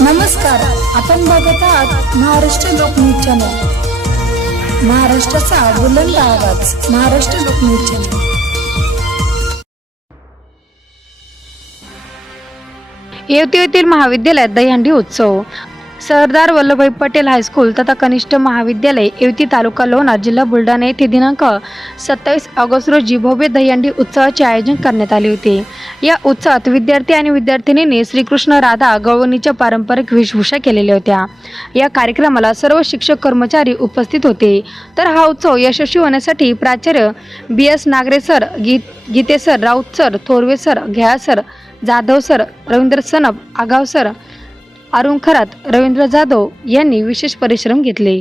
नमस्कार, आपण बघत आहात महाराष्ट्र लोकन्यूज चॅनल, महाराष्ट्राचा बुलंद आवाज, महाराष्ट्र लोकन्यूज चॅनल। येवती येथील महाविद्यालयात दहीहंडी उत्सव। सरदार वल्लभभाई पटेल हायस्कूल तथा कनिष्ठ महाविद्यालय येवती तालुका लोणार जिल्हा बुलढाणा येथे दिनांक 27 ऑगस्ट रोजी भव्य दहीहंडी उत्सवाचे आयोजन करण्यात आले होते। या उत्सवात विद्यार्थी आणि विद्यार्थिनींनी श्रीकृष्ण राधा गवळणीच्या पारंपरिक वेशभूषा केलेल्या होत्या। या कार्यक्रमाला सर्व शिक्षक कर्मचारी उपस्थित होते। तर हा उत्सव यशस्वी होण्यासाठी प्राचार्य BS Nagare sir, Gite sir, Raut sir, Thorve sir, Ghyal sir, Jadhav sir, Ravindra Sanap, Agav sir, Arun Kharat, Ravindra Jadhav यांनी विशेष परिश्रम घेतले।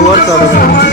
वर चालू